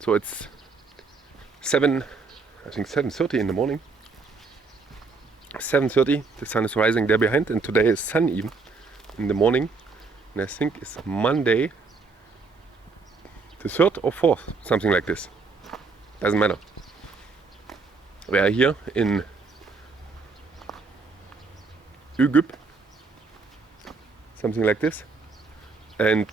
So it's 7:30 in the morning. 7:30, the sun is rising there behind, and today is sun even in the morning. And I think it's Monday, the 3rd or 4th, something like this. Doesn't matter. We are here in Egypt, something like this. And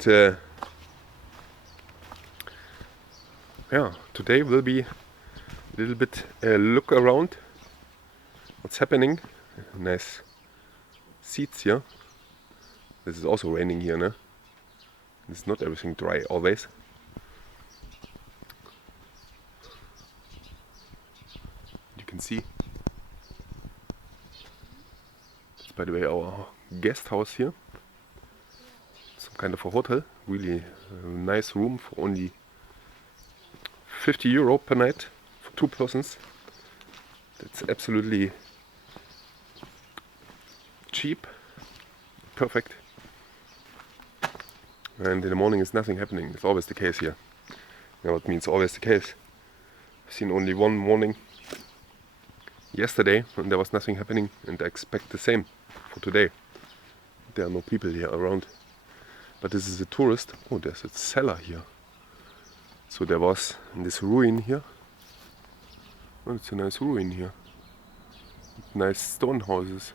yeah, today will be a little bit look around what's happening. Nice seats here. This is also raining here, no? It's not everything dry always. You can see. It's, by the way, our guest house here. Some kind of a hotel. Really nice room for only 50 euro per night for 2 persons. That's absolutely cheap, perfect. And in the morning is nothing happening. It's always the case here. You know what means always the case? I've seen only one morning yesterday and there was nothing happening, and I expect the same for today. There are no people here around. But this is a tourist. Oh, there's a cellar here. So there was in this ruin here. Oh, it's a nice ruin here. Nice stone houses.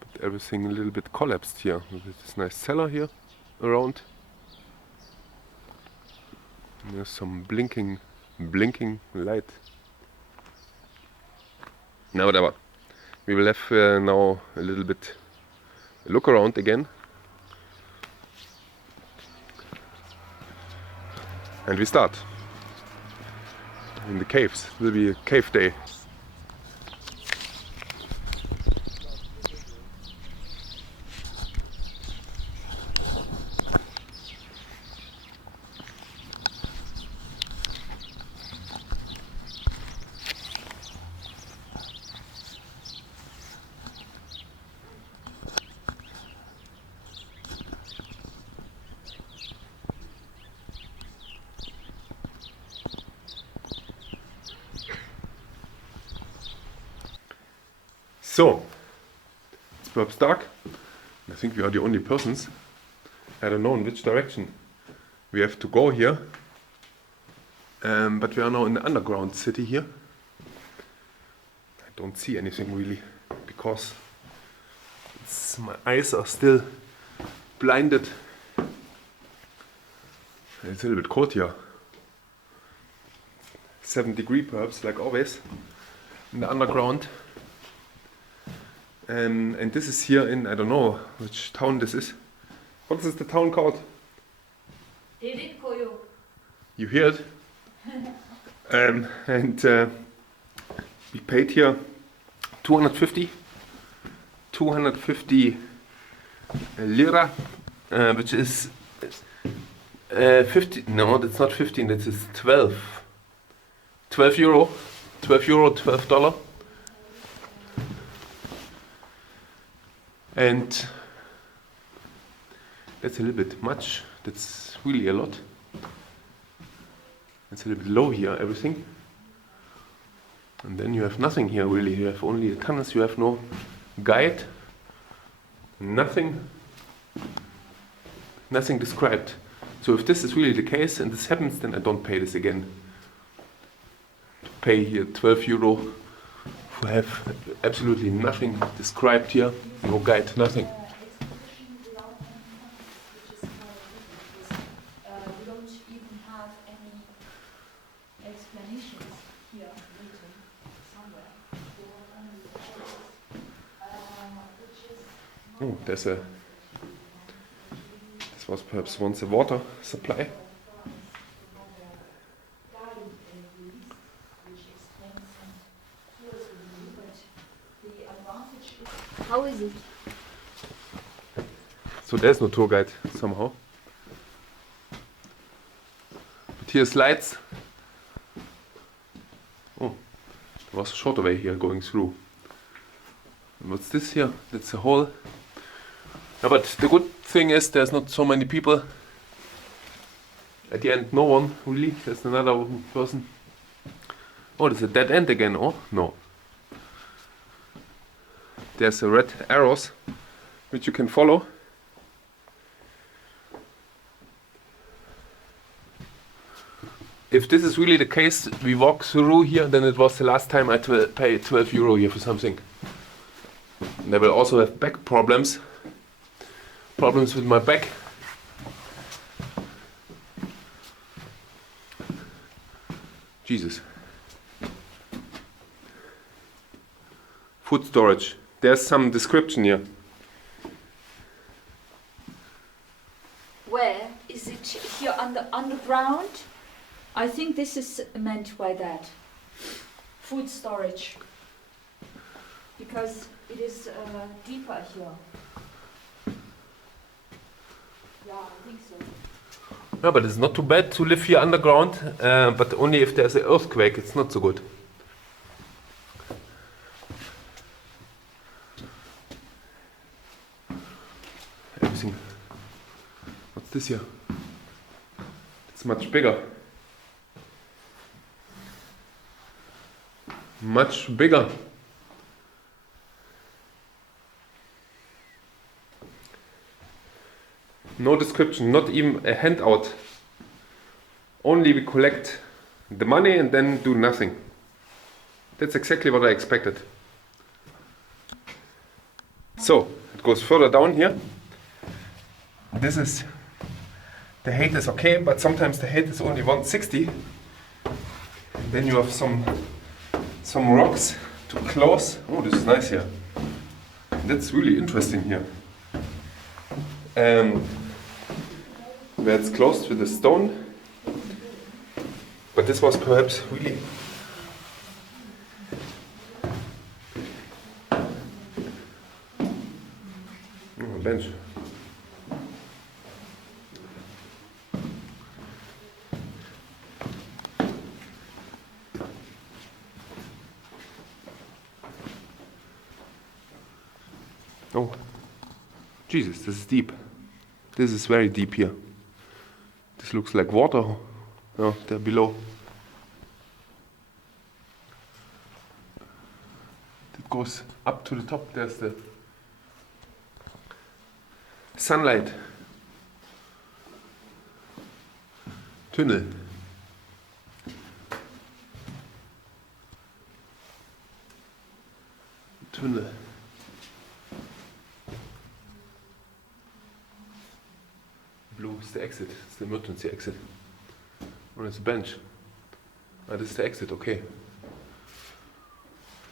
But everything a little bit collapsed here. There's this nice cellar here around. And there's some blinking light. Now whatever. We will have now a little bit look around again. And we start in the caves. It will be a cave day. So, it's perhaps dark. I think we are the only persons. I don't know in which direction we have to go here. But we are now in the underground city here. I don't see anything really because my eyes are still blinded. It's a little bit cold here. 7 degrees perhaps, like always, in the underground. And this is here in, I don't know which town this is. What is the town called? You hear it? And we paid here 250 lira, which is 50, no, that's not 15, that is 12 euro, $12. And that's a little bit much. That's really a lot. It's a little bit low here, everything. And then you have nothing here really. You have only the tunnels, you have no guide. Nothing described. So if this is really the case and this happens, then I don't pay this again. To pay here 12 euro. We have absolutely nothing described here, no guide, nothing. We don't even have any explanations here written somewhere. Oh, this was perhaps once a water supply. How is it? So there's no tour guide somehow. But here's lights. Oh, there was a shorter way here going through. And what's this here? That's a hole. Yeah, but the good thing is there's not so many people At the end, no one really. There's another person. Oh, there's a dead end again. Oh, no. There's a red arrows which you can follow. If this is really the case, we walk through here, then it was the last time I paid 12 euro here for something. And I will also have back problems. Problems with my back. Jesus. Food storage. There's some description here. Where is it here underground? I think this is meant by that. Food storage. Because it is deeper here. Yeah, I think so. Yeah, but it's not too bad to live here underground, but only if there's an earthquake, it's not so good. Everything. What's this here? It's much bigger. Much bigger. No description, not even a handout. Only we collect the money and then do nothing. That's exactly what I expected. So, it goes further down here. This is, the height is okay, but sometimes the height is only 160. And then you have some rocks to close. Oh, this is nice here. That's really interesting here. Where it's closed with a stone. But this was perhaps really a bench. Oh, Jesus, this is deep. This is very deep here. This looks like water. Oh, there below. It goes up to the top. There's the sunlight. Tunnel. Tunnel. Blue is the exit. It's the emergency exit. And it's a bench. Ah, this is the exit, okay.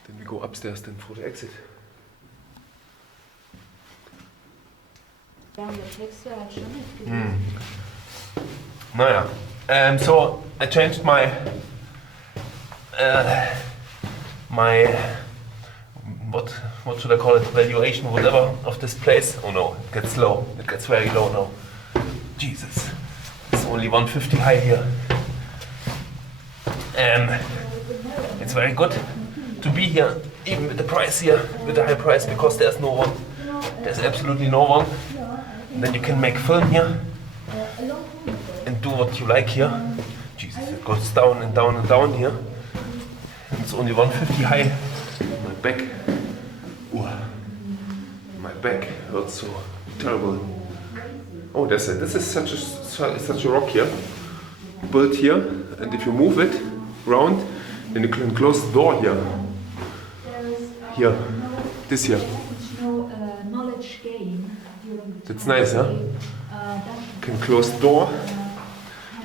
Then we go upstairs then for the exit. Naja. So I changed my what should I call it, valuation, whatever, of this place. Oh no, it gets low. It gets very low now. Jesus, it's only 150 high here. It's very good to be here, even with the price here, with the high price, because there's no one. There's absolutely no one. And then you can make film here and do what you like here. Jesus, it goes down and down and down here. And it's only 150 high. My back, my back hurts so terrible. Oh, this is such a rock here, built here, and if you move it round, then you can close the door here. Here, this here. That's nice, huh? You can close the door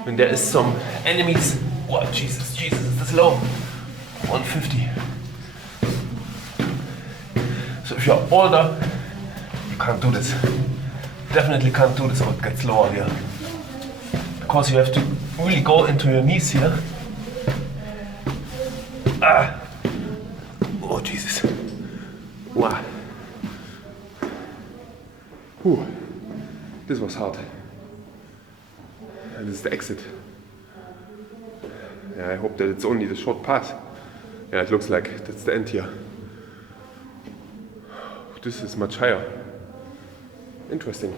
when there is some enemies. Oh, Jesus, is this low? 150. So if you're older, you can't do this. Definitely can't do this or it gets lower here. Because you have to really go into your knees here. Ah! Oh Jesus. Wow. Whew. This was hard. And this is the exit. Yeah, I hope that it's only the short path. Yeah, it looks like that's the end here. This is much higher. Interesting.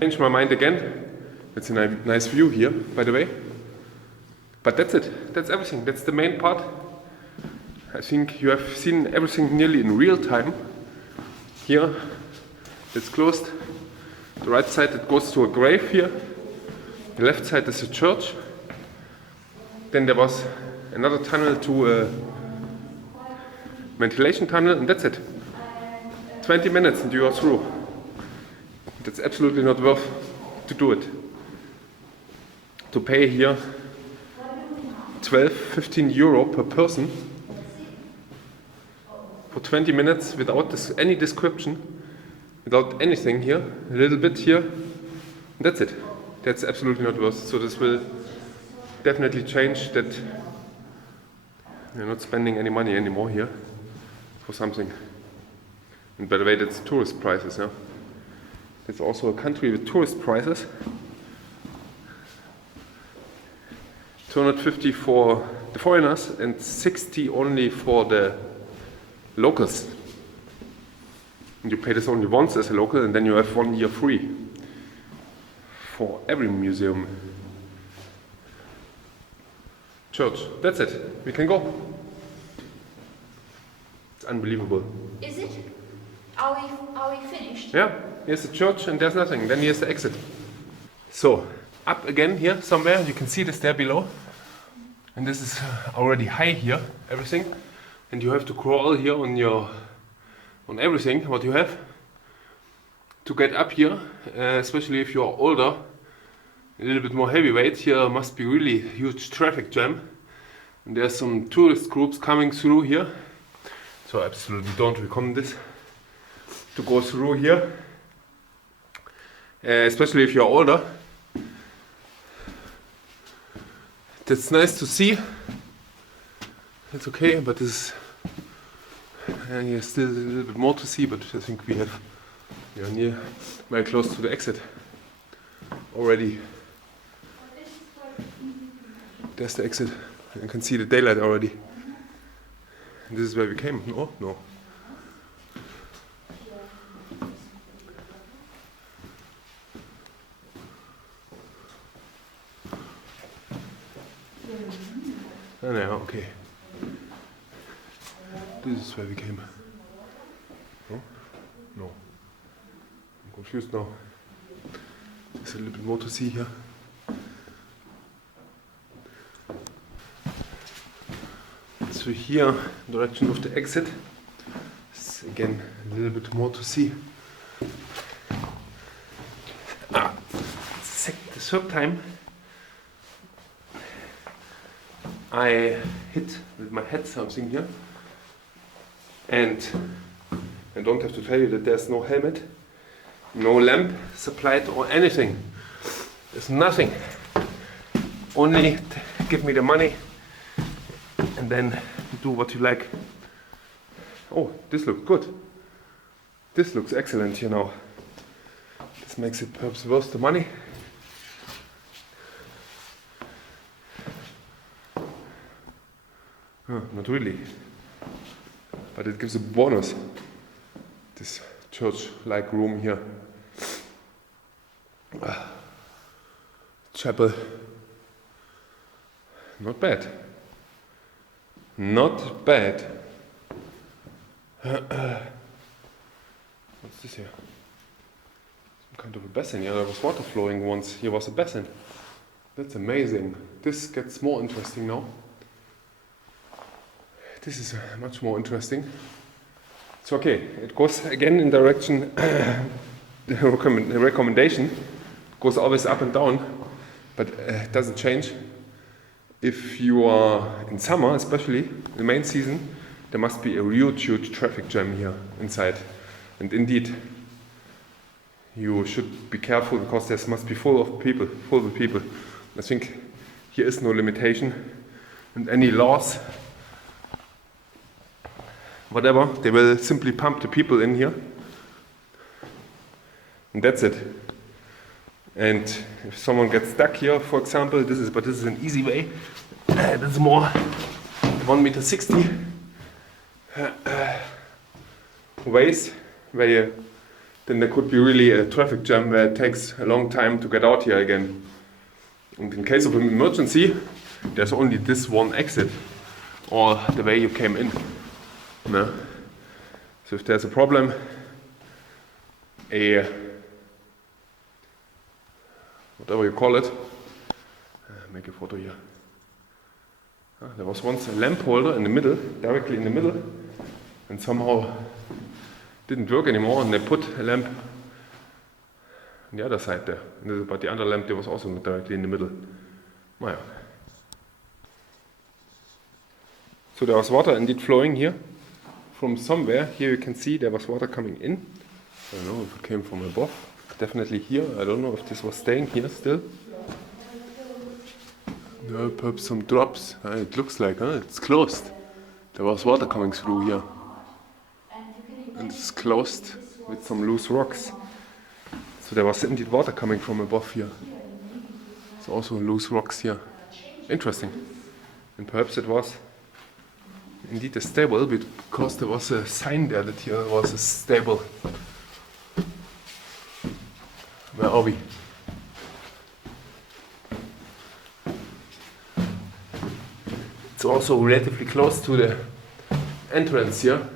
Change my mind again. It's a nice view here, by the way. But that's it. That's everything. That's the main part. I think you have seen everything nearly in real time. Here, it's closed. The right side, it goes to a grave here. The left side is a church. Then there was another tunnel to a ventilation tunnel, and that's it. 20 minutes and you are through. That's absolutely not worth to do it. To pay here 12-15 euro per person for 20 minutes without any description, without anything here, a little bit here, and that's it. That's absolutely not worth it. So this will definitely change that you're not spending any money anymore here for something. And by the way, that's tourist prices, yeah. It's also a country with tourist prices. 250 for the foreigners and 60 only for the locals. And you pay this only once as a local, and then you have 1 year free for every museum. Church, that's it. We can go. It's unbelievable. Is it? Are we finished? Yeah, here's the church and there's nothing. Then here's the exit. So, up again here somewhere. You can see this there below. And this is already high here, everything. And you have to crawl here on everything what you have to get up here, especially if you are older, a little bit more heavyweight. Here must be really huge traffic jam. And there's some tourist groups coming through here. So I absolutely don't recommend this, to go through here, especially if you're older. That's nice to see. It's okay, but this here's still a little bit more to see. But I think we are near, very close to the exit already. There's the exit. You can see the daylight already. And this is where we came. No, no. Oh, no, okay. This is where we came. No? No. I'm confused now. There's a little bit more to see here. So here, direction of the exit. It's again a little bit more to see. It's the third time I hit with my head something here, and I don't have to tell you that there's no helmet, no lamp supplied or anything. There's nothing. Only give me the money and then do what you like. Oh, this looks good. This looks excellent here now. This makes it perhaps worth the money. Not really, but it gives a bonus. This church-like room here. Chapel. Not bad. Not bad. What's this here? Some kind of a basin. Yeah, there was water flowing once. Here was a basin. That's amazing. This gets more interesting now. This is much more interesting. It's okay. It goes again in direction. The recommendation goes always up and down, but it doesn't change. If you are in summer, especially the main season, there must be a huge traffic jam here inside. And indeed, you should be careful because this must be full with people. I think here is no limitation and any laws. Whatever, they will simply pump the people in here. And that's it. And if someone gets stuck here, for example, this is an easy way. This is more 1.60 meters ways where you then there could be really a traffic jam where it takes a long time to get out here again. And in case of an emergency, there's only this one exit, or the way you came in. No? So if there's a problem, whatever you call it, make a photo here. There was once a lamp holder in the middle, directly in the middle, and somehow didn't work anymore, and they put a lamp on the other side there. But the other lamp there was also not directly in the middle. Oh, yeah. So there was water indeed flowing here from somewhere. Here you can see there was water coming in. I don't know if it came from above. Definitely here. I don't know if this was staying here still. No, perhaps some drops. It looks like it's closed. There was water coming through here. And it's closed with some loose rocks. So there was indeed water coming from above here. There's also loose rocks here. Interesting. And perhaps it was indeed a stable, because there was a sign there that here was a stable. Where are we? It's also relatively close to the entrance here.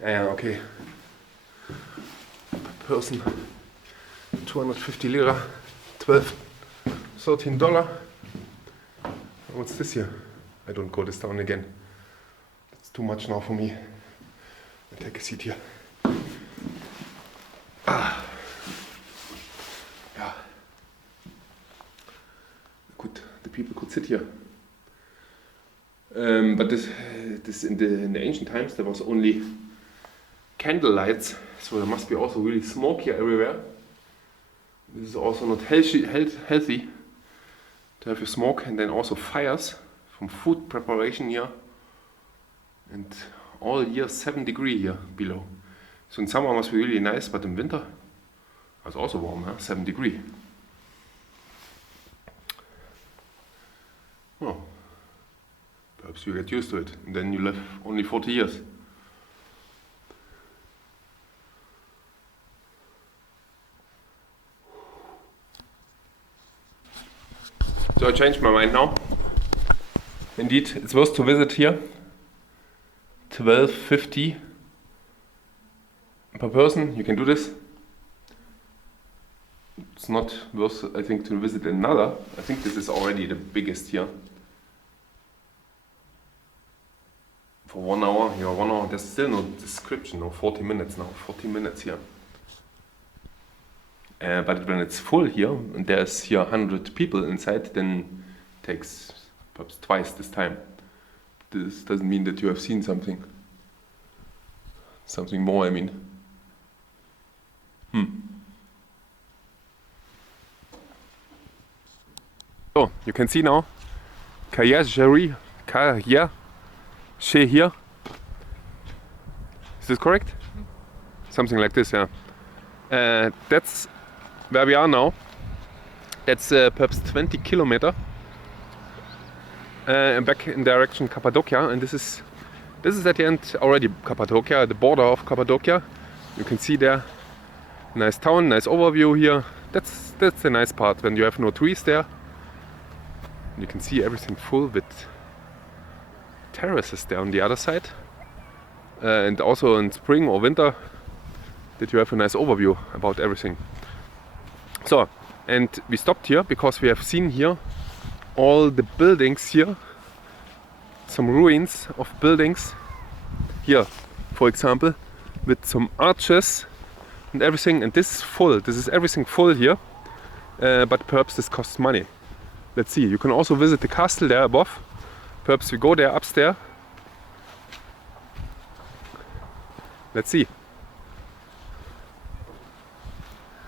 Yeah, okay. Per person, 250 lira, 12, $13. What's this here? I don't go this down again. It's too much now for me. I'll take a seat here. Yeah. The people could sit here. But this in the ancient times there was only candle lights, so there must be also really smoke here everywhere. This is also not healthy to have your smoke, and then also fires from food preparation here, and all year 7 degrees here below. So in summer must be really nice, but in winter it's also warm, 7 degrees. Oh, perhaps you get used to it, and then you live only 40 years. So I changed my mind now. Indeed, it's worth to visit here. 12.50 per person. You can do this. It's not worth, I think, to visit another. I think this is already the biggest here. For 1 hour, yeah, 1 hour. There's still no description. No, 40 minutes now. 40 minutes here. But when it's full here, and there's here 100 people inside, then it takes perhaps twice this time. This doesn't mean that you have seen something. Something more, I mean. So, you can see now, Kayasehir. Is this correct? Something like this, yeah. That's where we are now. That's perhaps 20 kilometers back in direction Cappadocia, and this is at the end already Cappadocia, the border of Cappadocia. You can see there, nice town, nice overview here. That's the nice part when you have no trees there. You can see everything full with terraces there on the other side, and also in spring or winter that you have a nice overview about everything. So, and we stopped here because we have seen here all the buildings here, some ruins of buildings here, for example, with some arches and everything, and this is full. This is everything full here, but perhaps this costs money. Let's see. You can also visit the castle there above. Perhaps we go there upstairs. Let's see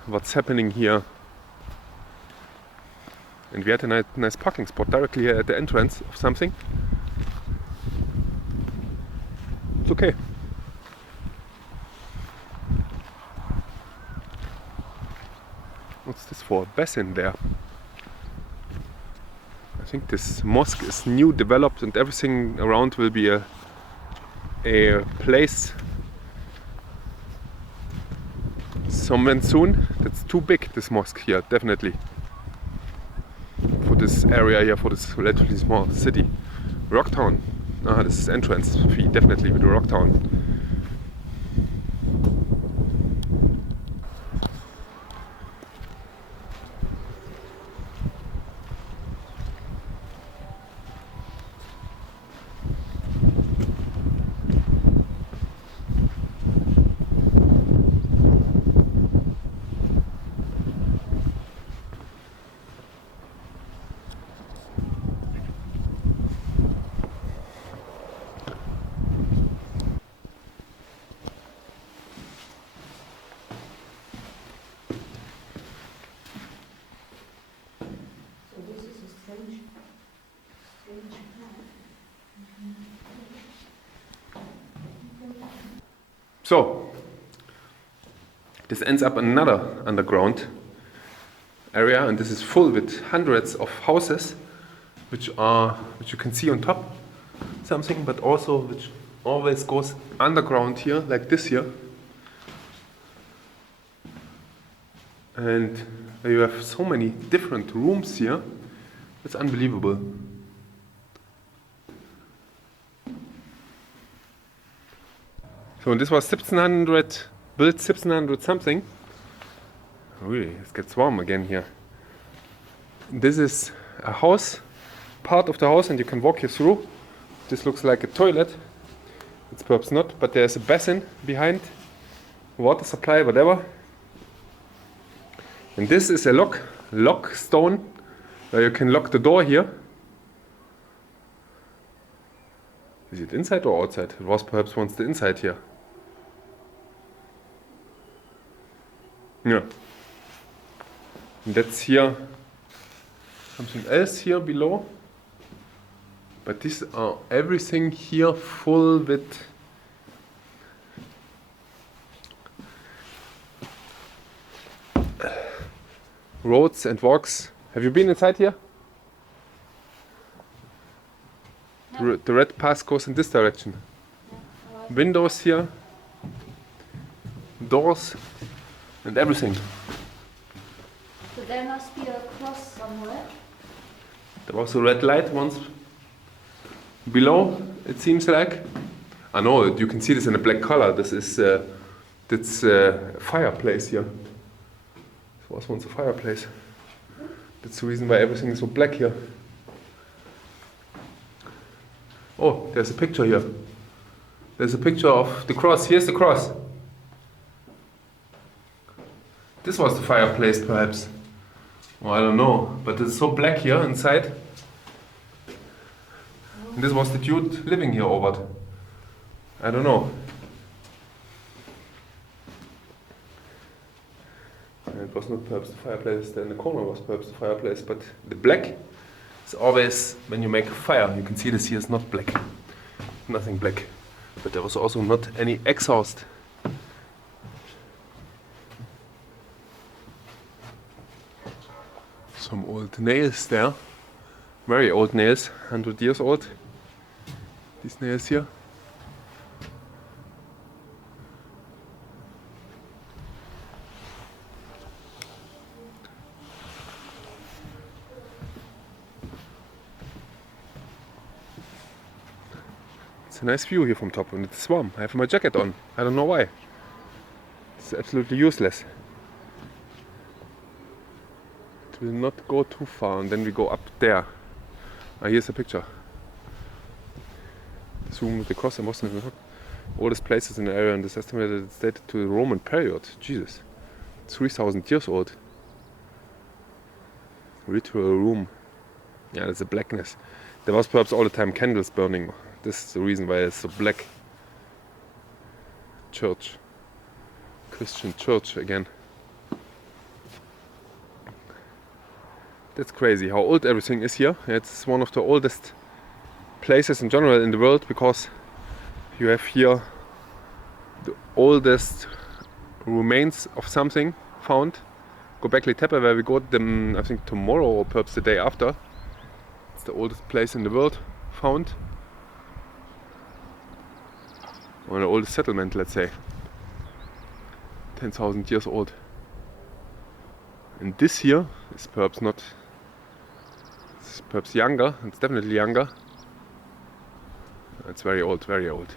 what's happening here. And we had a nice parking spot directly here at the entrance of something. It's okay. What's this for? A basin there. think this mosque is new developed and everything around will be a place somewhere soon. That's too big, this mosque here, definitely. For this area here, for this relatively small city. Rocktown. Ah, this is entrance fee, definitely with the Rocktown. So, this ends up another underground area, and this is full with hundreds of houses, which you can see on top something, but also which always goes underground here, like this here. And you have so many different rooms here. It's unbelievable. So, and this was 1700, built 1700 something. Really, it gets warm again here. This is a house, part of the house, and you can walk here through. This looks like a toilet. It's perhaps not, but there's a basin behind, water supply, whatever. And this is a lock stone, where you can lock the door here. Is it inside or outside? It was perhaps once the inside here. Yeah. And that's here something else here below. But these are everything here full with roads and walks. Have you been inside here? No. The red path goes in this direction. No. Windows here, doors, and everything. So there must be a cross somewhere. There was a red light once below, it seems like. I know, you can see this in a black color. This is that's a fireplace here. It was once a fireplace. That's the reason why everything is so black here. Oh, there's a picture here. There's a picture of the cross. Here's the cross. This was the fireplace, perhaps. Well, I don't know, but it's so black here inside. And this was the dude living here, or what? I don't know. And it was not perhaps the fireplace, then the corner was perhaps the fireplace, but the black is always, when you make a fire, you can see this here is not black. Nothing black. But there was also not any exhaust. Some old nails there. Very old nails, 100 years old. These nails here. It's a nice view here from top, and it's warm. I have my jacket on. I don't know why. It's absolutely useless. It will not go too far, and then we go up there. Ah, here's a picture. Zoom with the cross and Boston. Oldest places in the area, and it's estimated it's dated to the Roman period. Jesus, 3,000 years old. Ritual room. Yeah, there's a blackness. There was perhaps all the time candles burning. This is the reason why it's so black. Church. Christian church again. That's crazy how old everything is here. It's one of the oldest places in general in the world, because you have here the oldest remains of something found. Göbekli Tepe, where we got them, I think tomorrow or perhaps the day after. It's the oldest place in the world found. Or the oldest settlement, let's say. 10,000 years old. And this here is perhaps not, it's perhaps younger, it's definitely younger. It's very old, very old.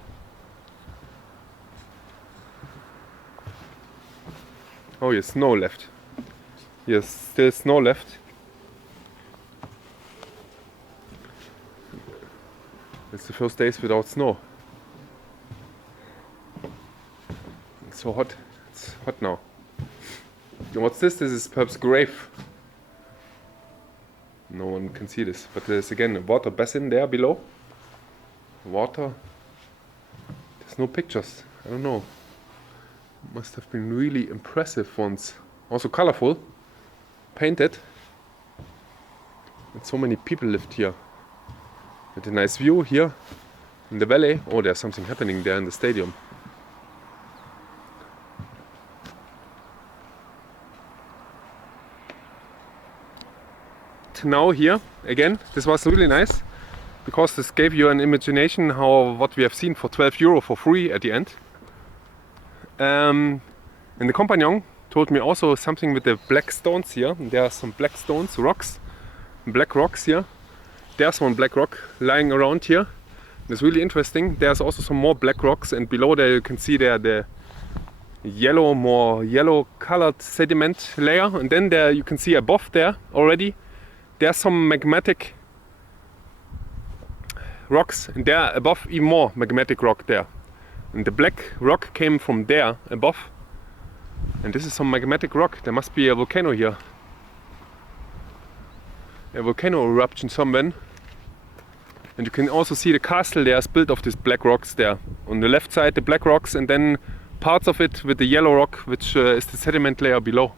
Oh, here's snow left. Here's still snow left. It's the first days without snow. It's so hot. It's hot now. And what's this? This is perhaps grave. No one can see this, but there's again a water basin there below. Water. There's no pictures. I don't know. Must have been really impressive ones. Also colorful. Painted. And so many people lived here. With a nice view here in the valley. Oh, there's something happening there in the stadium. Now here again, this was really nice because this gave you an imagination how what we have seen for 12 euro for free at the end. And the companion told me also something with the black stones here. There are some black stones, rocks, black rocks here. There's one black rock lying around here. It's really interesting. There's also some more black rocks, and below there you can see there the yellow, more yellow colored sediment layer. And then there you can see above there already there's some magmatic rocks, and there above even more magmatic rock there. And the black rock came from there above. And this is some magmatic rock. There must be a volcano here. A volcano eruption somewhere. And you can also see the castle there is built of these black rocks there. On the left side the black rocks, and then parts of it with the yellow rock, which is the sediment layer below.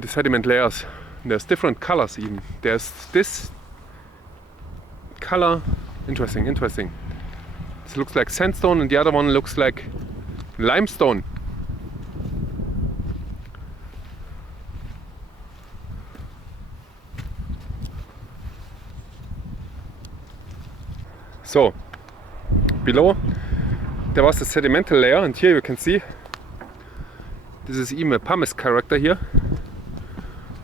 The sediment layers. There's different colors even. There's this color. Interesting, interesting. This looks like sandstone and the other one looks like limestone. So, below there was a sedimental layer, and here you can see this is even a pumice character here.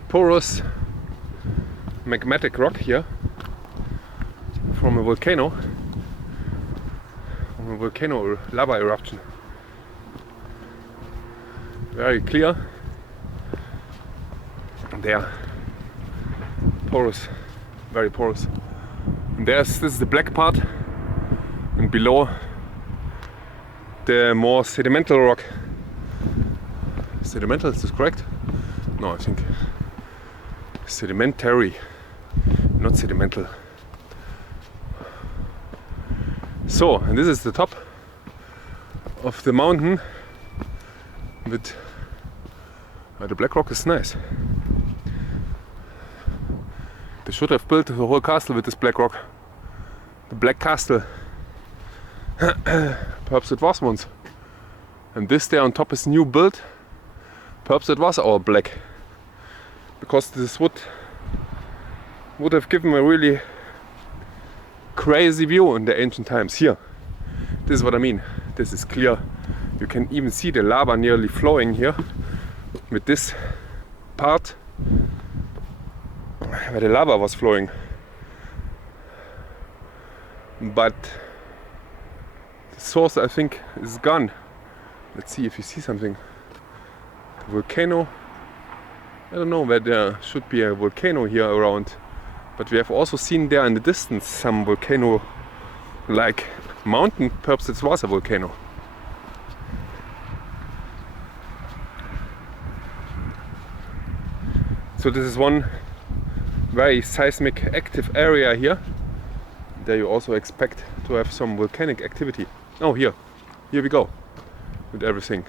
Porous magmatic rock here from a volcano, lava eruption. Very clear. There, porous, very porous. And this is the black part, and below the more sedimental rock. Sedimental, is this correct? No, I think sedimentary, not sedimental. So, and this is the top of the mountain with the black rock is nice. They should have built the whole castle with this black rock. The black castle. Perhaps it was once. And this there on top is new built. Perhaps it was all black. Because this would have given a really crazy view in the ancient times. Here, this is what I mean. This is clear. You can even see the lava nearly flowing here with this part where the lava was flowing. But the source, I think, is gone. Let's see if you see something. The volcano. I don't know where there should be a volcano here around, but we have also seen there in the distance some volcano-like mountain. Perhaps it was a volcano. So this is one very seismic active area here. There you also expect to have some volcanic activity. Oh, here we go with everything.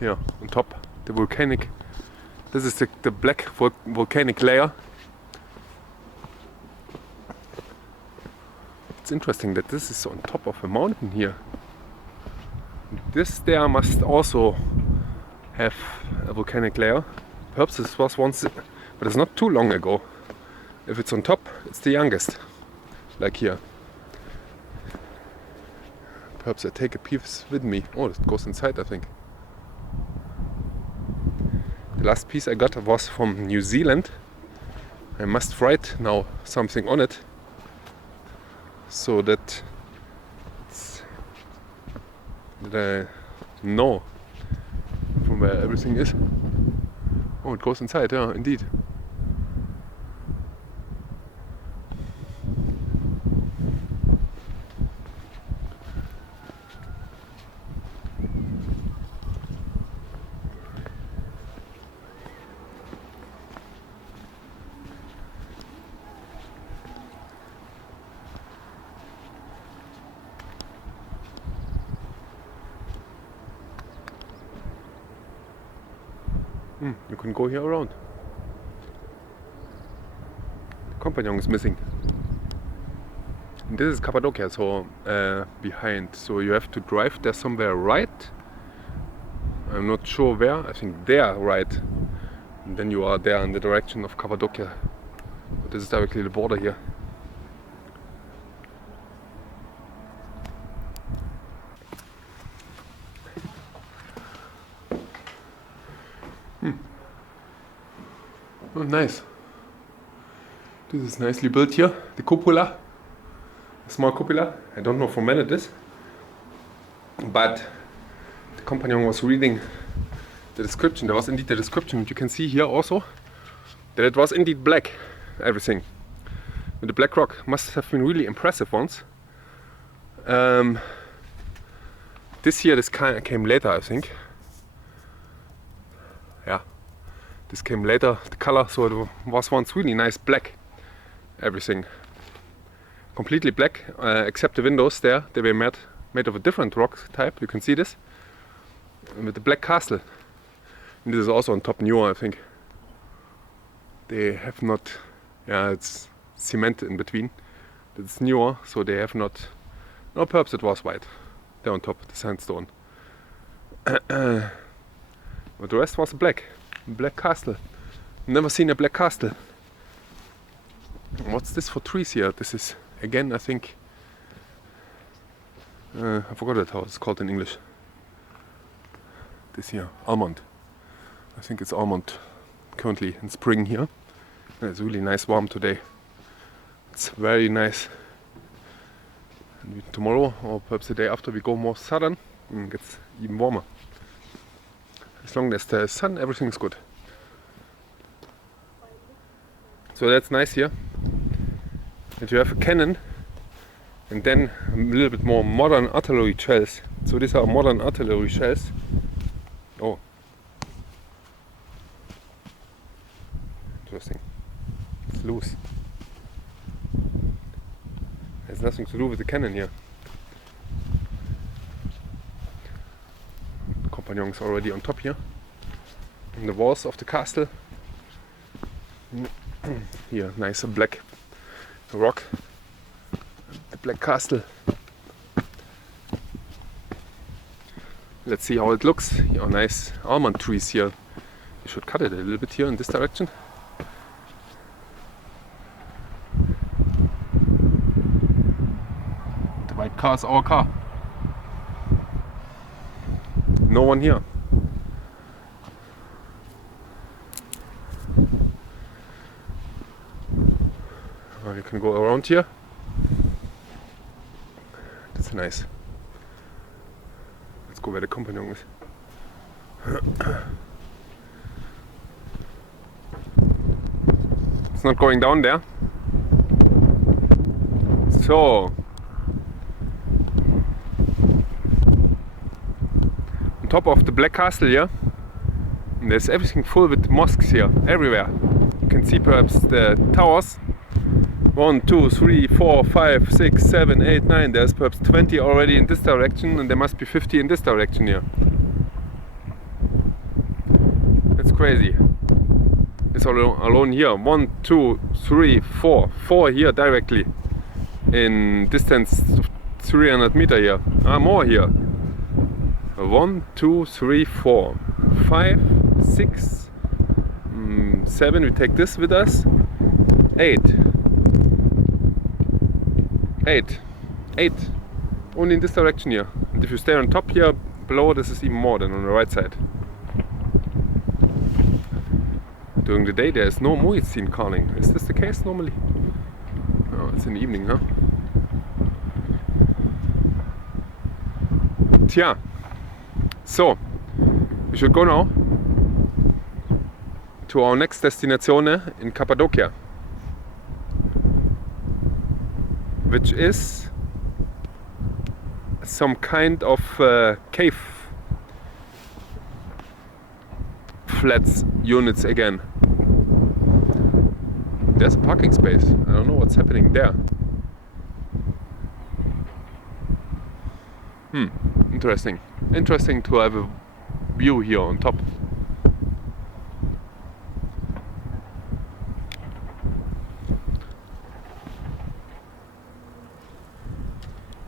Here on top, the volcanic. This is the black volcanic layer. It's interesting that this is on top of a mountain here. This there must also have a volcanic layer. Perhaps this was once, but it's not too long ago. If it's on top, it's the youngest, like here. Perhaps I take a piece with me. Oh, it goes inside, I think. The last piece I got was from New Zealand. I must write now something on it, so that I know from where everything is. Oh, it goes inside, yeah, indeed. You can go here around. The companion is missing. And this is Cappadocia, so behind. So you have to drive there somewhere right. I'm not sure where. I think there right. And then you are there in the direction of Cappadocia. But this is directly the border here. Oh, nice. This is nicely built here. The cupola, a small cupola. I don't know from when it is, but the companion was reading the description. There was indeed the description. You can see here also that it was indeed black, everything. And the black rock must have been really impressive once. This year, this kind of came later, I think. Yeah. This came later, the color, so it was once really nice black, everything. Completely black, except the windows there, they were made of a different rock type, you can see this. With the black castle. And this is also on top newer, I think. They have not, yeah, it's cement in between. It's newer, so they have not, no, perhaps it was white. There on top, the sandstone. But the rest was black. Black castle. Never seen a black castle. What's this for trees here? This is again, I think. I forgot it how it's called in English. This here, almond. I think it's almond. Currently in spring here. And it's really nice, warm today. It's very nice. And tomorrow, or perhaps the day after, we go more southern and it gets even warmer. As long as there's sun, everything is good. So that's nice here. That you have a cannon and then a little bit more modern artillery shells. So these are modern artillery shells. Oh. Interesting. It's loose. Has nothing to do with the cannon here. Companions already on top here, on the walls of the castle. Here, nice black rock, the black castle. Let's see how it looks. Oh, nice almond trees here. You should cut it a little bit here in this direction. The white car is our car. No one here. You can go around here. That's nice. Let's go where the companion is. It's not going down there. So on top of the black castle here, and there's everything full with mosques here, everywhere. You can see perhaps the towers. 1, 2, 3, 4, 5, 6, 7, 8, 9. There's perhaps 20 already in this direction, and there must be 50 in this direction here. That's crazy. It's alone here. 1, 2, 3, 4. 4 here directly. In distance of 300 meters here. More here. 1, 2, 3, 4. 5, 6, 7. We take this with us. 8. 8. 8. Only in this direction here. And if you stay on top here, below, this is even more than on the right side. During the day there is no muezzin calling. Is this the case normally? Oh, it's in the evening, huh? Tja. So, we should go now to our next destination in Cappadocia, which is some kind of cave flats units again. There's a parking space. I don't know what's happening there. Interesting. Interesting to have a view here on top.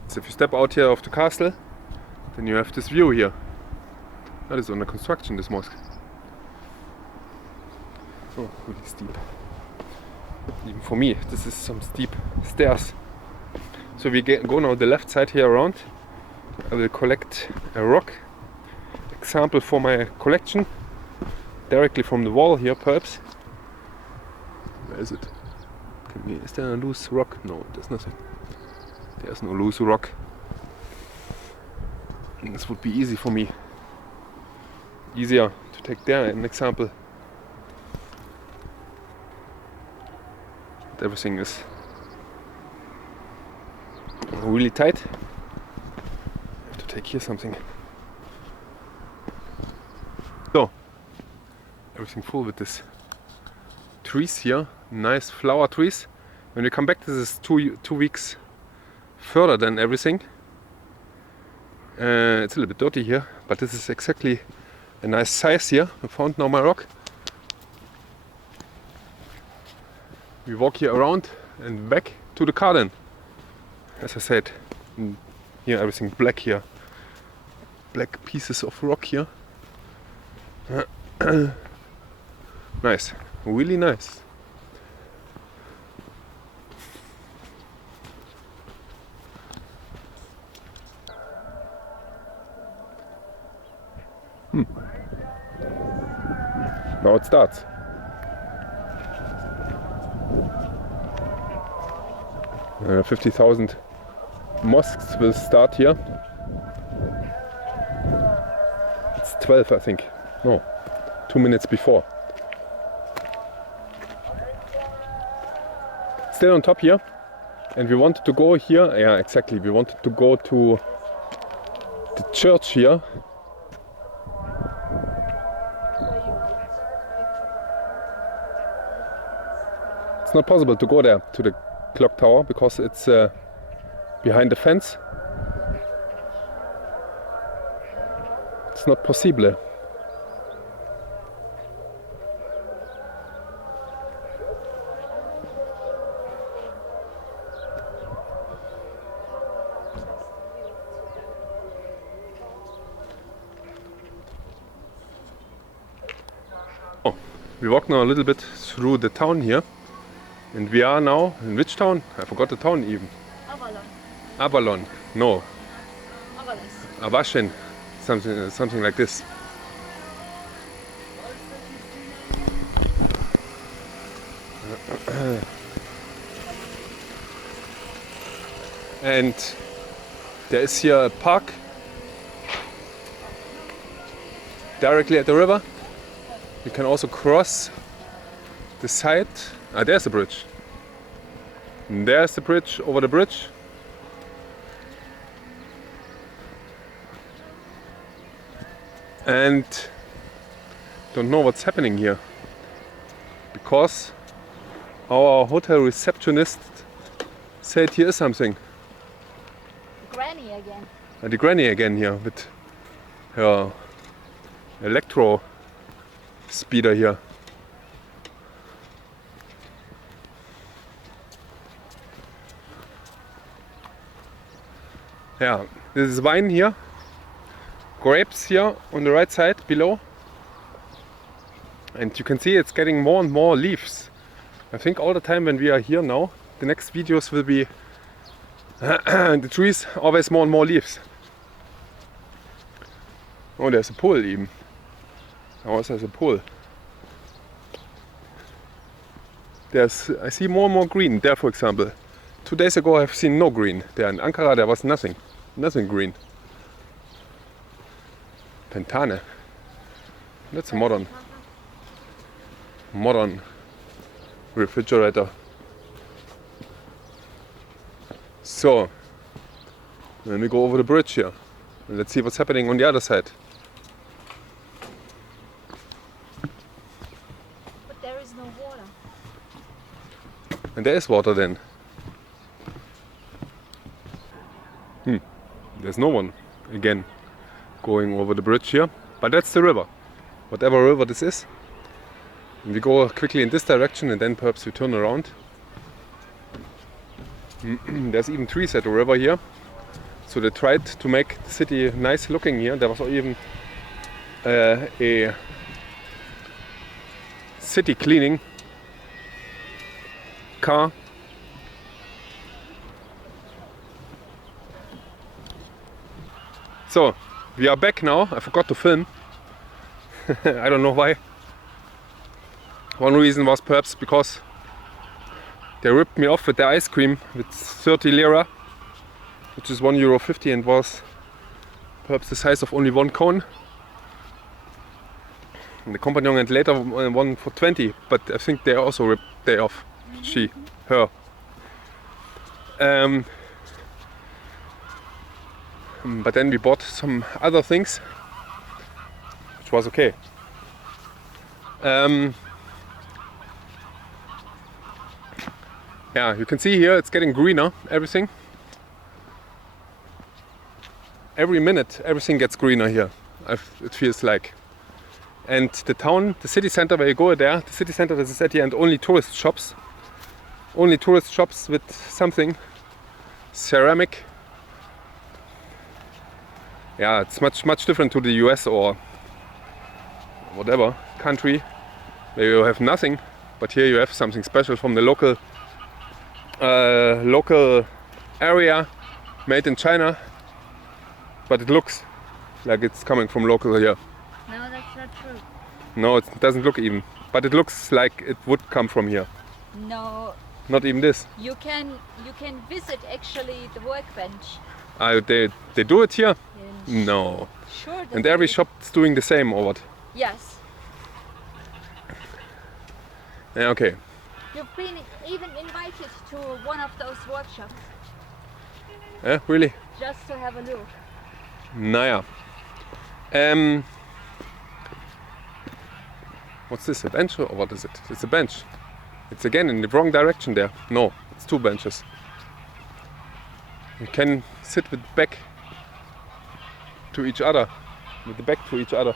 So if you step out here of the castle, then you have this view here. That is under construction, this mosque. Oh, really steep. Even for me, this is some steep stairs. So we go now the left side here around. I will collect a rock example for my collection directly from the wall here, perhaps. Where is it? Is there a loose rock? No, there's nothing. There's no loose rock. And this would be easy for me. Easier to take there an example. But everything is really tight. I have to take here something. So, everything full with this trees here, nice flower trees. When we come back, this is two weeks further than everything. It's a little bit dirty here, but this is exactly a nice size here. I found now my rock. We walk here around and back to the garden. As I said, here everything black here. Black pieces of rock here. Nice, really nice. Now it starts. Uh, 50,000 mosques will start here. It's 12, I think. No, 2 minutes before. Still on top here, and we wanted to go here. Yeah, exactly. We wanted to go to the church here. It's not possible to go there to the clock tower because it's behind the fence. It's not possible. Oh, we walk now a little bit through the town here. And we are now in which town? I forgot the town even. Avalon. Avalon. No. Avalos. Avashin. Something like this. And there is here a park directly at the river. You can also cross the side. Ah, there's the bridge. And there's the bridge over the bridge. And don't know what's happening here because our hotel receptionist said here is something. Granny again. And the granny again here with her electro speeder here. Yeah, this is wine here, grapes here on the right side below. And you can see it's getting more and more leaves. I think all the time when we are here now, the next videos will be the trees, always more and more leaves. Oh, there's a pool even. Also there's a pool. I see more and more green there, for example. 2 days ago I've seen no green. There in Ankara there was nothing green. Pentane. That's a modern refrigerator. So, then we go over the bridge here. And let's see what's happening on the other side. But there is no water. And there is water then. There's no one again going over the bridge here. But that's the river. Whatever river this is. And we go quickly in this direction and then perhaps we turn around. There's even trees at the river here. So they tried to make the city nice looking here. There was even a city cleaning car. So, we are back now. I forgot to film. I don't know why. One reason was perhaps because they ripped me off with the ice cream with 30 lira, which is €1.50 and was perhaps the size of only one cone. And the companion and later one for 20, but I think they also ripped they off. She, her. But then we bought some other things, which was okay. Yeah, you can see here it's getting greener, everything. Every minute everything gets greener here, it feels like. And the town, the city center where you go there, the city center is at the end only tourist shops. Only tourist shops with something. Ceramic. Yeah, it's much different to the US or whatever country where you have nothing, but here you have something special from the local area, made in China, but it looks like it's coming from local here. No, that's not true. No, it doesn't look even, but it looks like it would come from here. No. Not even this. You can visit actually the workbench. They do it here? Yeah, No. Sure. And every shop is doing the same or what? Yes. Yeah, okay. You've been even invited to one of those workshops. Yeah, really? Just to have a look. Naja. What's this, a bench or what is it? It's a bench. It's again in the wrong direction there. No, it's 2 benches. You can sit with back to each other. With the back to each other.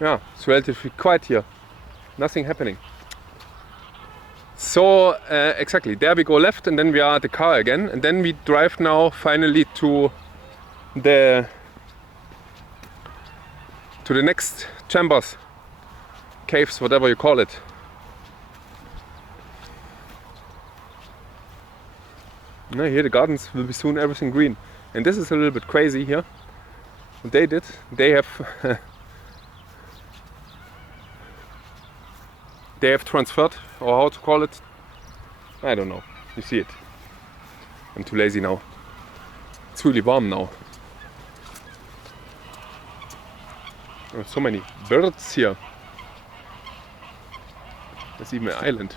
Yeah, it's relatively quiet here. Nothing happening. So exactly, there we go left and then we are at the car again. And then we drive now finally to the next chambers, caves, whatever you call it. Now here the gardens will be soon everything green. And this is a little bit crazy here. What they did, they have they have transferred, or how to call it, I don't know. You see it. I'm too lazy now. It's really warm now. Oh, so many birds here. There's even an island.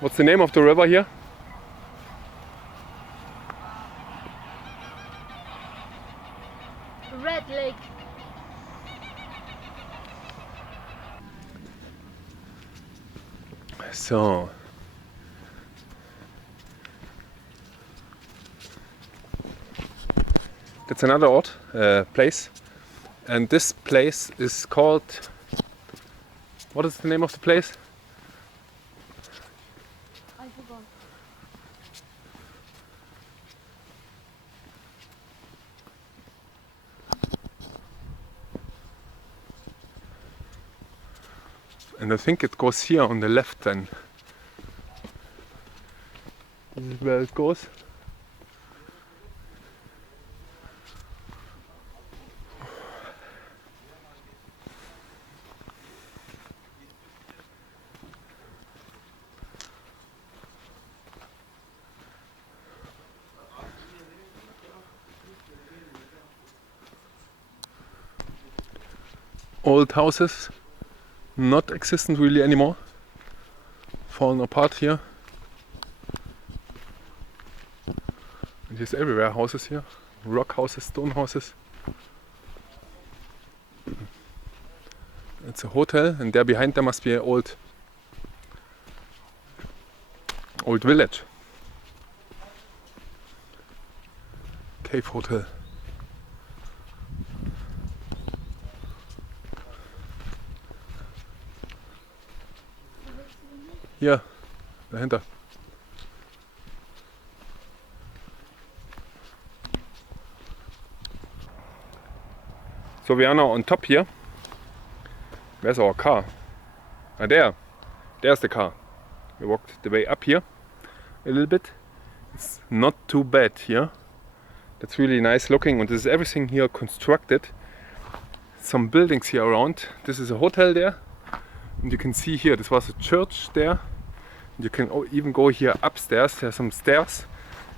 What's the name of the river here? Red Lake. So. That's another odd place. And this place is called... What is the name of the place? I forgot. And I think it goes here on the left then. This is where it goes. Old houses, not existent really anymore, falling apart here. And there's everywhere houses here, rock houses, stone houses. It's a hotel, and there behind there must be an old village. Cave hotel. Hier, dahinter. So we are now on top here. Where's our car? Ah, there's the car. We walked the way up here a little bit. It's not too bad here. That's really nice looking, and this is everything here constructed. Some buildings here around. This is a hotel there, and you can see here this was a church there. You can even go here upstairs. There's some stairs.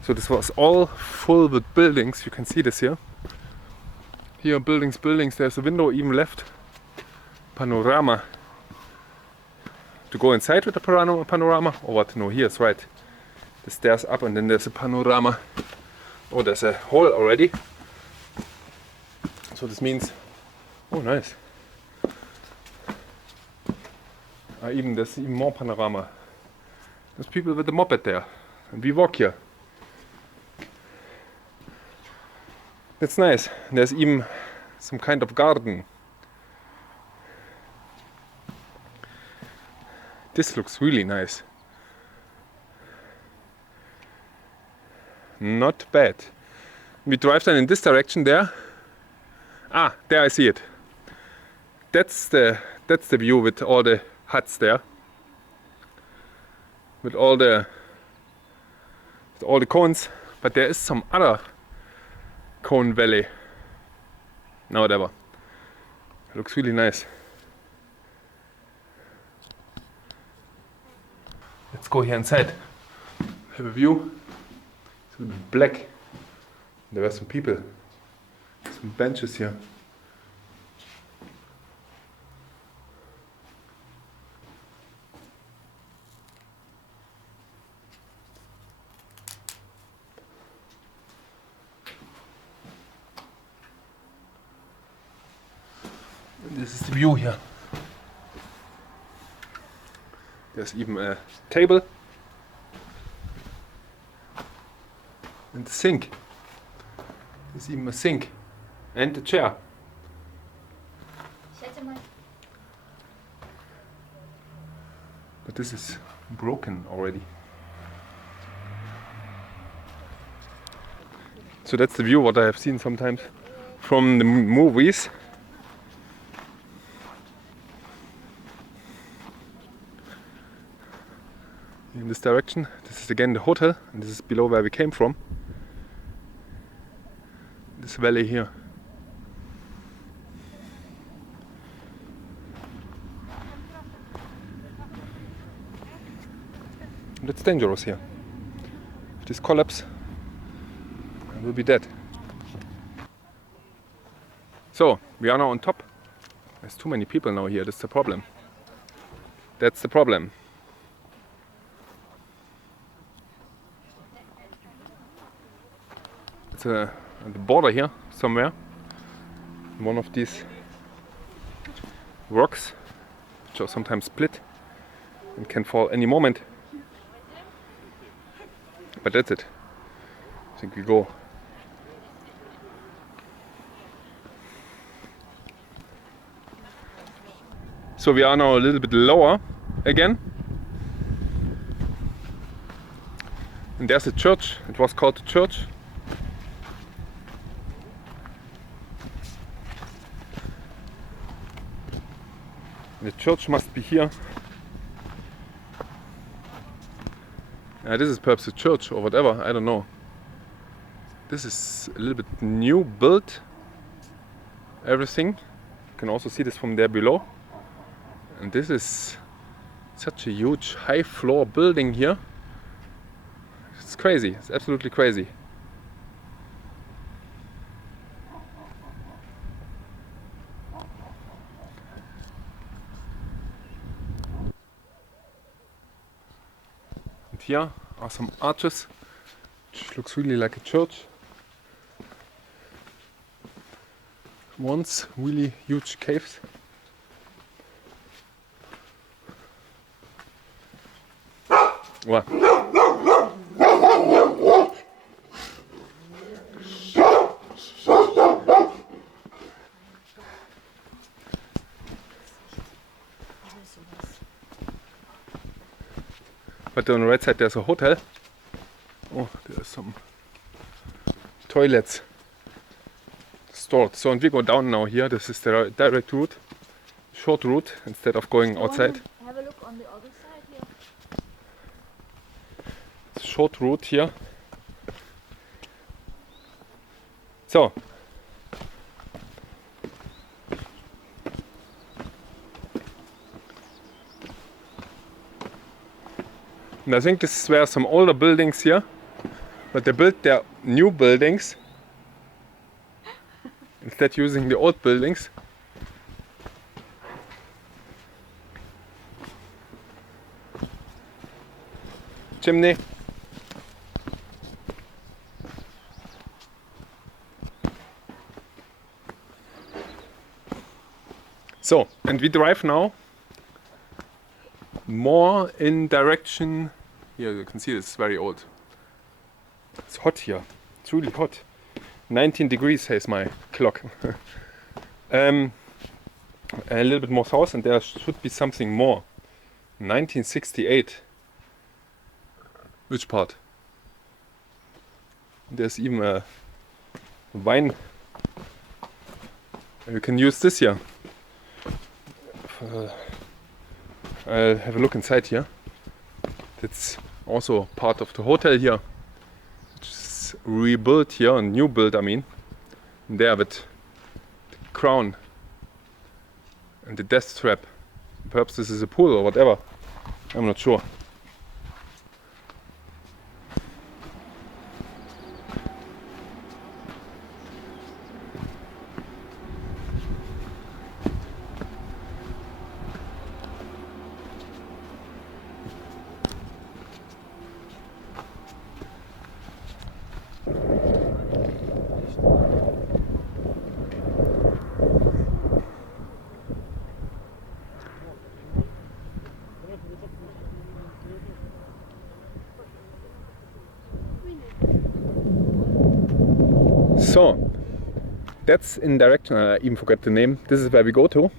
So this was all full with buildings. You can see this here. Here buildings. There's a window even left. Panorama. To go inside with the panorama or what? No, here's right. The stairs up, and then there's a panorama. Oh, there's a hole already. So this means, oh nice. There's even more panorama. There's people with the moped there, and we walk here. That's nice. There's even some kind of garden. This looks really nice. Not bad. We drive then in this direction there. Ah, there I see it. That's the view with all the huts there. With all the cones, but there is some other cone valley. No, whatever. It looks really nice. Let's go here inside. Have a view. It's a little bit black. There are some people. Some benches here. This is the view here. There's even a table and a sink. There's even a sink and a chair. But this is broken already. So that's the view what I have seen sometimes from the movies. In this direction, this is again the hotel, and this is below where we came from. This valley here. And it's dangerous here. If this collapse, I will be dead. So, we are now on top. There's too many people now here, that's the problem. That's the problem. It's at the border here, somewhere. One of these rocks, which are sometimes split and can fall any moment. But that's it. I think we go. So we are now a little bit lower again. And there's a church. It was called the church. The church must be here. This is perhaps a church or whatever, I don't know. This is a little bit new built. Everything. You can also see this from there below. And this is such a huge high floor building here. It's crazy, it's absolutely crazy. And here are some arches, which looks really like a church. Once really huge caves. Wow. But on the right side there's a hotel. Oh, there's some toilets stored. So and we go down now here. This is the direct route, short route, instead of going outside. Have a look on the other side here. Short route here. So. And I think this were some older buildings here, but they built their new buildings instead using the old buildings. Chimney. So, and we drive now more in direction. Here you can see it's very old. It's hot here. It's really hot. 19 degrees says my clock. A little bit more south, and there should be something more. 1968. Which part? There's even a wine. You can use this here. I'll have a look inside here. That's also part of the hotel here, which is rebuilt here, and new build I mean. And there with the crown and the death trap. Perhaps this is a pool or whatever. I'm not sure. So, that's in direction, I even forgot the name. This is where we go to.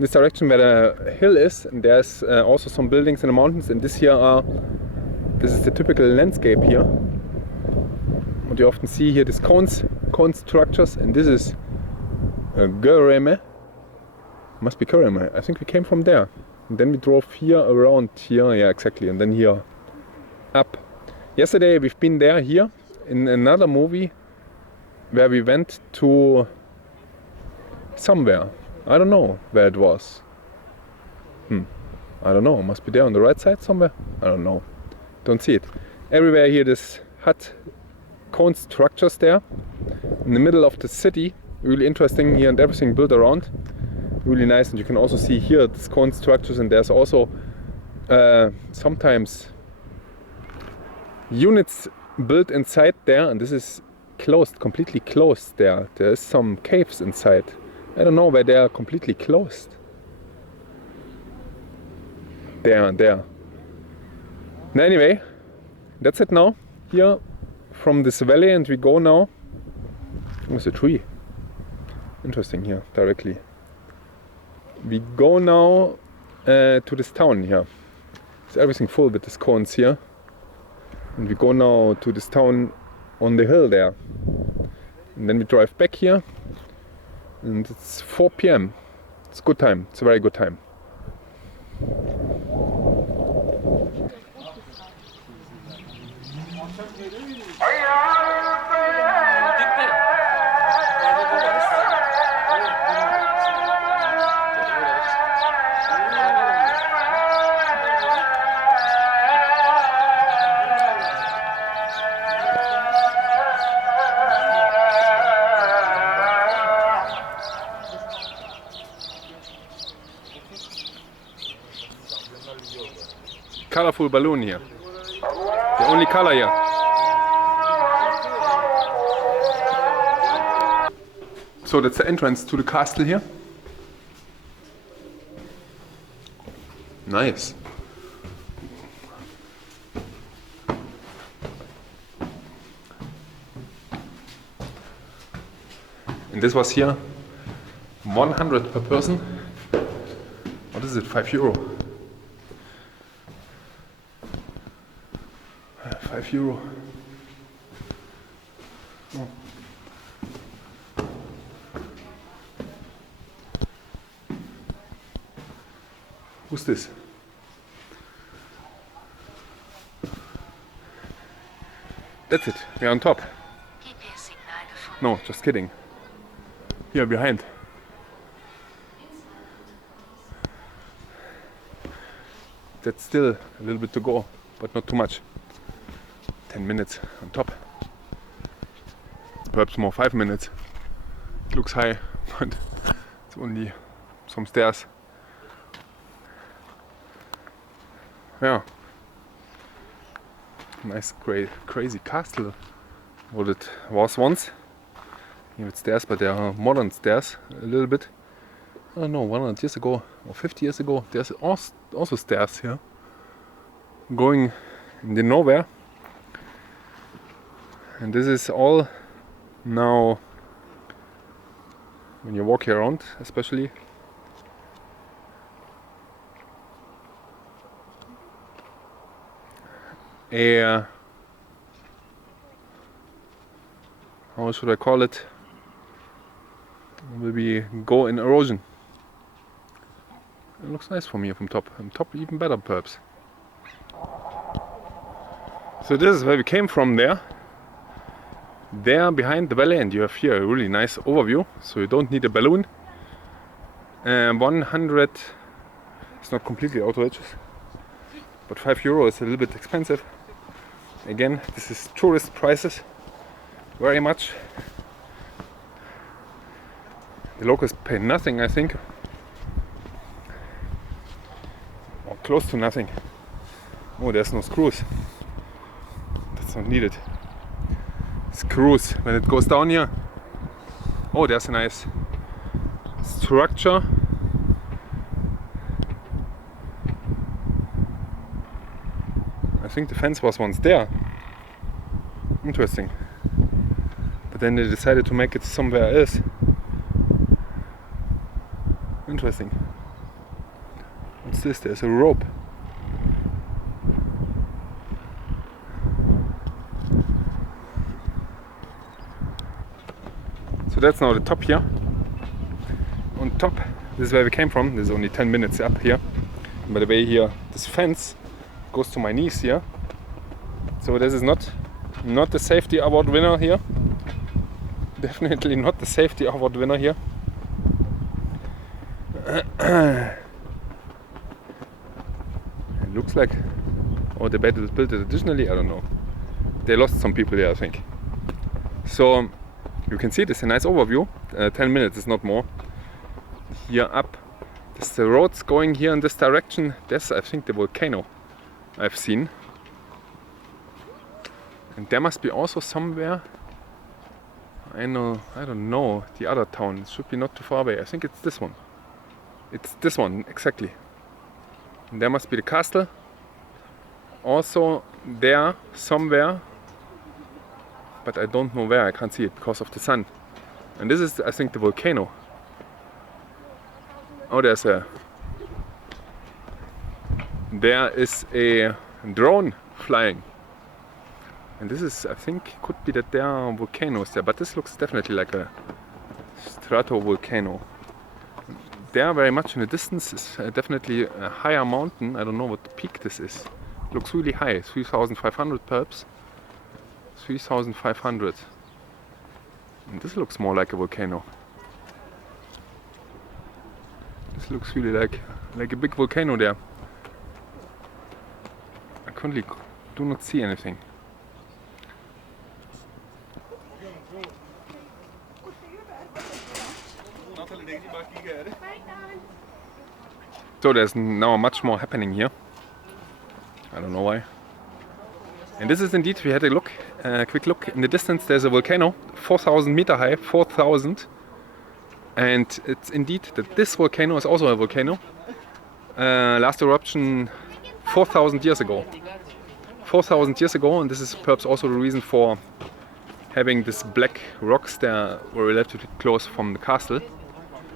This direction where the hill is, and there's also some buildings in the mountains, and this is the typical landscape here. What you often see here, these cone structures, and this is Göreme. Must be Göreme. I think we came from there. And then we drove here around here, yeah exactly, and then here up. Yesterday we've been there here in another movie where we went to somewhere. I don't know where it was. I don't know, must be there on the right side somewhere? I don't know. Don't see it. Everywhere here this hut cone structures there in the middle of the city. Really interesting here, and everything built around. Really nice, and you can also see here these cone structures, and there's also sometimes units built inside there, and this is closed, completely closed there. There's some caves inside. I don't know where they are completely closed. There and there. And anyway, that's it now. Here from this valley, and we go now. There's a tree. Interesting here, directly. We go now to this town here. It's everything full with these cones here. And we go now to this town on the hill there. And then we drive back here. And it's 4 p.m. It's a good time. It's a very good time. colorful balloon here. The only color here. So that's the entrance to the castle here. Nice. And this was here 100 per person. What is it? €5. €5. Oh. Who's this? That's it. We're on top. No, just kidding. Here behind. That's still a little bit to go, but not too much. 10 minutes on top. Perhaps more, 5 minutes. It looks high, but it's only some stairs. Yeah. Nice, great, crazy castle. What it was once. Here with stairs, but there are modern stairs a little bit. I don't know, 100 years ago or 50 years ago, there's also stairs here going in the nowhere. And this is all now, when you walk here around, especially, how should I call it? Will be go in erosion. It looks nice from here from top. From top even better perhaps. So this is where we came from there. There behind the valley, and you have here a really nice overview. So you don't need a balloon. 100, it's not completely outrageous, but €5 is a little bit expensive. Again, this is tourist prices, very much. The locals pay nothing, I think, or close to nothing. Oh, there's no screws. That's not needed. Screws when it goes down here. Oh, there's a nice structure. I think the fence was once there. Interesting. But then they decided to make it somewhere else. Interesting. What's this? There's a rope. So that's now the top here. On top, this is where we came from. This is only 10 minutes up here. And by the way, here, this fence goes to my knees here. So this is not the safety award winner here. Definitely not the safety award winner here. It looks like, oh, they built it additionally, I don't know. They lost some people here, I think. So you can see this is a nice overview. 10 minutes is not more. Here up, there's the roads going here in this direction. There's, I think, the volcano I've seen. And there must be also somewhere, I don't know, the other town. It should be not too far away. I think it's this one. It's this one, exactly. And there must be the castle. Also there, somewhere. But I don't know where, I can't see it because of the sun. And this is, I think, the volcano. Oh, there is a drone flying. And this is, I think, could be that there are volcanoes there. But this looks definitely like a stratovolcano. There, very much in the distance, is definitely a higher mountain. I don't know what the peak this is. It looks really high, 3,500 perhaps. 3,500. And this looks more like a volcano. This looks really like a big volcano there. I currently do not see anything. So there's now much more happening here. I don't know why. And this is indeed, we had a look, quick look. In the distance there's a volcano, 4,000 meter high, 4,000. And it's indeed that this volcano is also a volcano. Last eruption 4,000 years ago. 4,000 years ago, and this is perhaps also the reason for having these black rocks there were relatively close from the castle.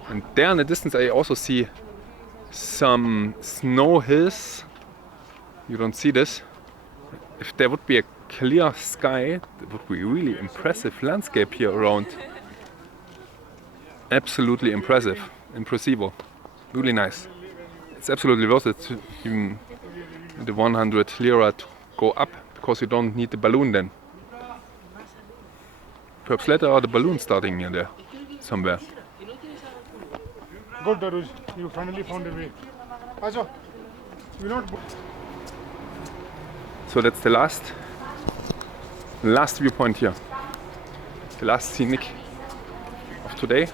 And there in the distance I also see some snow hills. You don't see this. If there would be a clear sky, it would be really impressive landscape here around. Absolutely impressive, impressivo, really nice. It's absolutely worth it, even the 100 lira to go up, because you don't need the balloon then. Perhaps later are the balloons starting in there, somewhere. Good, Daruj, you finally found a way. Ajo, we're not. So that's the last viewpoint here. The last scenic of today.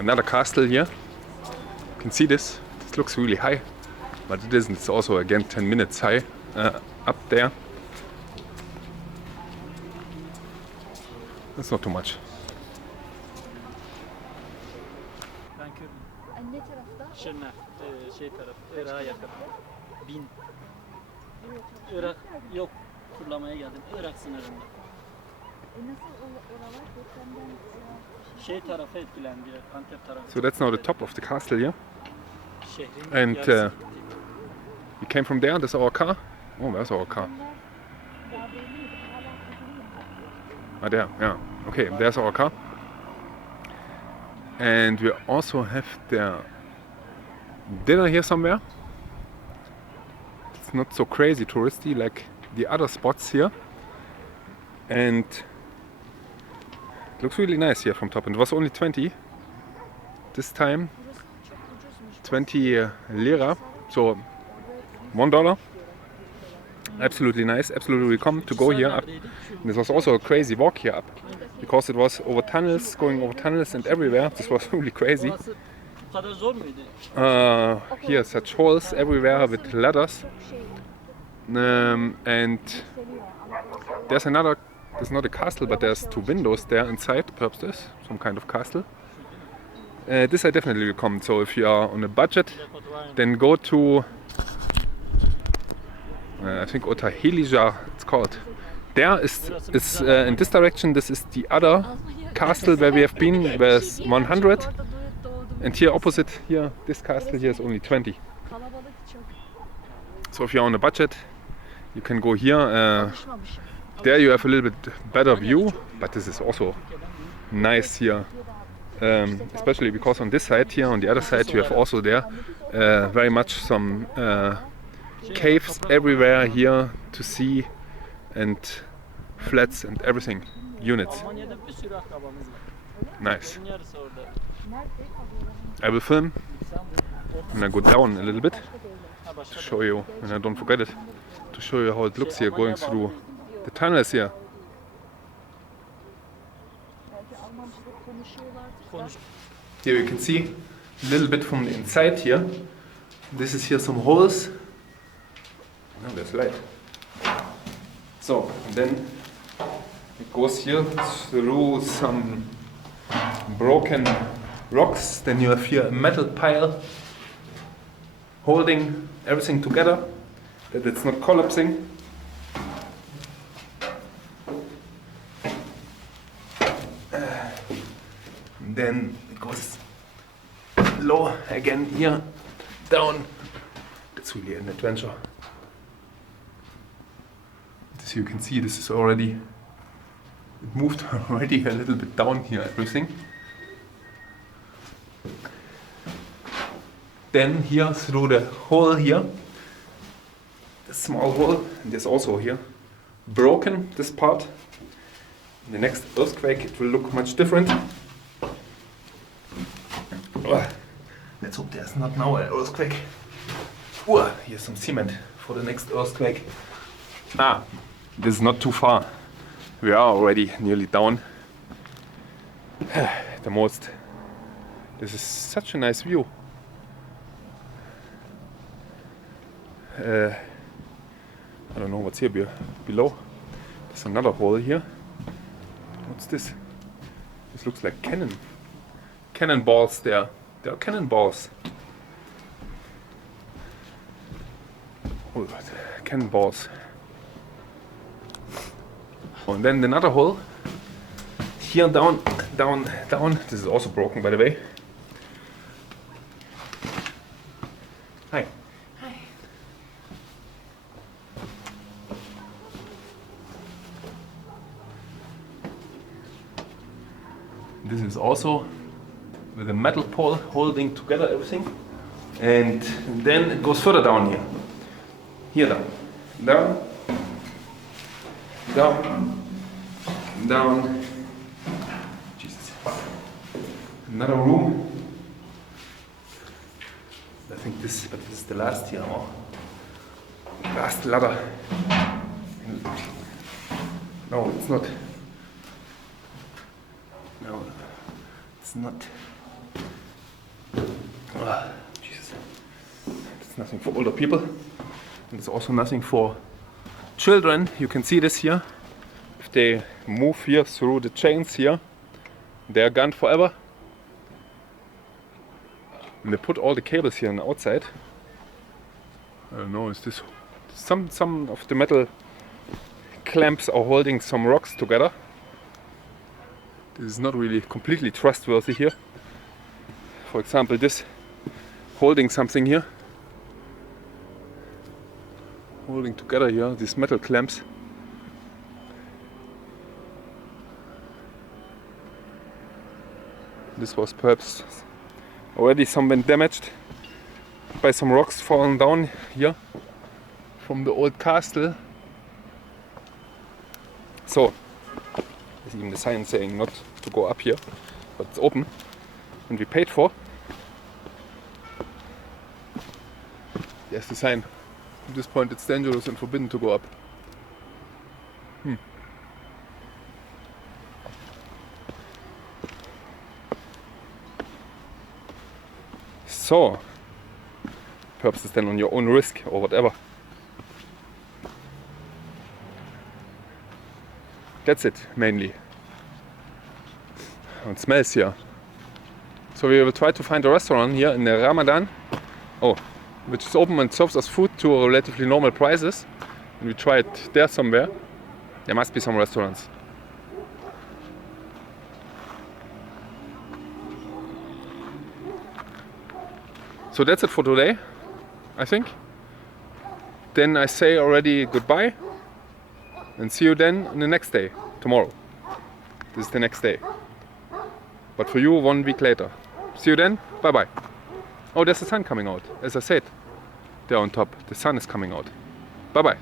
Another castle here. You can see this. This looks really high, but it isn't. It's also again 10 minutes high up there. That's not too much. Ne tarafta? Şırnak, şey taraf, Irak'a yakın. Bin. Irak yok, fırlamaya geldim. Irak sınırında. Nasıl oralar depremden Şey tarafı etkilendi ya, Antep tarafı. So that's now the top of the castle here. Şehrin And yarısı. you came from there. That's our car. Oh, where's our car? Ah, there. Yeah. Okay, there's our car. And we also have the dinner here somewhere. It's not so crazy touristy like the other spots here. And it looks really nice here from top. And it was only 20 this time. 20 lira. So $1. Absolutely nice, absolutely welcome to go here up. And this was also a crazy walk here up, because it was over tunnels, going over tunnels and everywhere. This was really crazy. Burası bu kadar zor muydu? Here such holes everywhere with ladders. And there's not a castle, but there's two windows there inside, perhaps there's some kind of castle. This I definitely recommend. So if you are on a budget, then go to I think Otahilija it's called. There is in this direction. This is the other castle where we have been. There's 100, and here opposite here, this castle here is only 20. So if you're on a budget, you can go here. There you have a little bit better view, but this is also nice here, especially because on this side here, on the other side, you have also there very much some caves everywhere here to see, and flats and everything, units. Almanya'da bir sürü akrabamız var. Nice. Bunun yarısı orada. I will film and I go down a little bit to show you, and I don't forget it, to show you how it looks here going through the tunnels here. Here you can see a little bit from the inside here. This is here some holes. No, there's light. So, and then it goes here through some broken rocks. Then you have here a metal pile holding everything together, that it's not collapsing. And then it goes low again here, down. That's really an adventure. As you can see, this is already, it moved already a little bit down here, everything. Then here through the hole here, the small hole, and there's also here broken, this part. In the next earthquake it will look much different. Let's hope there's not now an earthquake. Here's some cement for the next earthquake. This is not too far. We are already nearly down. This is such a nice view. I don't know what's here below. There's another hole here. What's this? This looks like cannonballs there. There are cannonballs. Oh, cannonballs. Oh, and then another hole. Here down. This is also broken, by the way. Hi. Hi. This is also with a metal pole holding together everything. And then it goes further down here. Here down. Down. Jesus. Another room. I think this is the last here. Oh. Last ladder. No, it's not. No, it's not. Jesus. It's nothing for older people. And it's also nothing for children. You can see this here. If they move here through the chains here, they are gone forever. And they put all the cables here on the outside. I don't know, is this some of the metal clamps are holding some rocks together. This is not really completely trustworthy here. For example, this holding something here. Holding together here, these metal clamps. This was perhaps already somewhat damaged by some rocks falling down here from the old castle. So, there's even the sign saying not to go up here, but it's open and we paid for. There's the sign. At this point it's dangerous and forbidden to go up. So, perhaps it's then on your own risk or whatever. That's it, mainly. And it smells here. So we will try to find a restaurant here in the Ramadan. Oh, which is open and serves us food to relatively normal prices. And we try it there somewhere. There must be some restaurants. So that's it for today, I think. Then I say already goodbye and see you then on the next day, tomorrow. This is the next day. But for you, 1 week later. See you then, bye bye. Oh, there's the sun coming out, as I said. There on top, the sun is coming out. Bye bye.